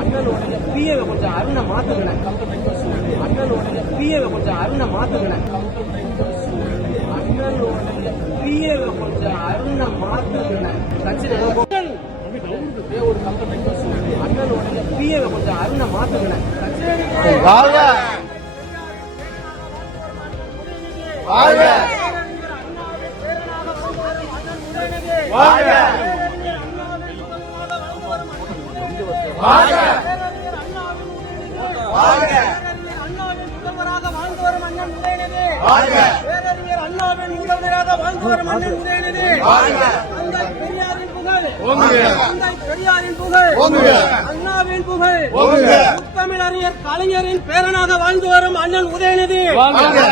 அண்ணனுடைய பிஏவை கொஞ்சம் அருணை மாத்துங்க. அண்ணனுடைய பிஏவை கொஞ்சம் அருணை மாத்துங்க. அண்ணனுடைய பிஏவை கொஞ்சம் அருணை மாத்துங்க. ஒரு அண்ணனுடைய பிஏவை கொஞ்சம் அருணை மாத்துங்க. வாழ்க வாழ்க வாழ்க வாழ்க வாழ்க அண்ணாவின் முதல்வராக வாழ்ந்து வரும் அண்ணன் உதயநிதி வாழ்க பேரறிஞர் அண்ணாவின் முதல்வராக வாழ்ந்து வரும் அண்ணன் உதயநிதி வாழ்க தந்தை பெரியாரின் புகழ் ஓங்குக தந்தை பெரியாரின் புகழ் ஓங்குக அண்ணாவின் புகழ் ஓங்குக முத்தமிழறிஞர் கலைஞரின் பேரனாக வாழ்ந்து வரும் அண்ணன் உதயநிதி வாழ்க